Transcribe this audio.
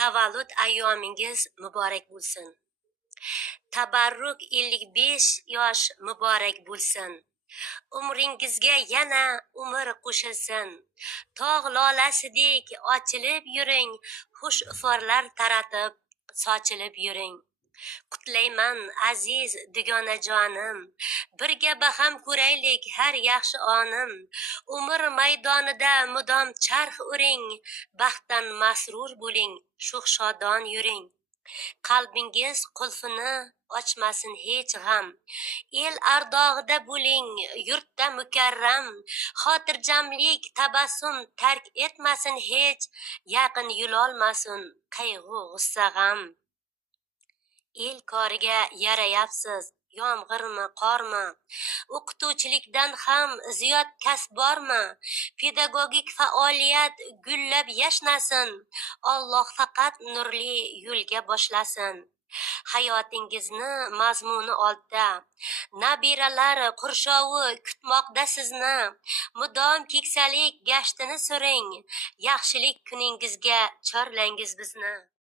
Tavallud ayyomingiz muborak bo'lsin. Tabarruk 55 yosh muborak bo'lsin. Umringizga yana umr qo'shilsin. Tog' lolasidek ochilib yuring, xush iforlar taratib sochilib yuring. Qutlayman aziz dugonajonim, birga baham ko'raylik har yaxshi onim. Umr maydonida mudom charx uring, baxtdan masrur bo'ling, sho'x-shodon yuring. Qalbingiz qulfini ochmasin hech g'am, el ardog'ida bo'ling, yurtda mukarram. Xotirjamlik tabassum tark etmasin hech, yaqin yulolmasin qayg'u g'ussa g'am. El koriga yarayapsiz, yomg'irmi qormi, o'qituvchilikdan ham ziyod kasb bormi? Pedagogik faoliyat gullab yashnasin, Alloh faqat nurli yo'lga boshlasin. Hayotingizni mazmuni oltda, nabiralar qurshovi kutmoqda sizni. Mudom keksalik gashtini suring, yaxshilik kuningizga chorlangiz bizni.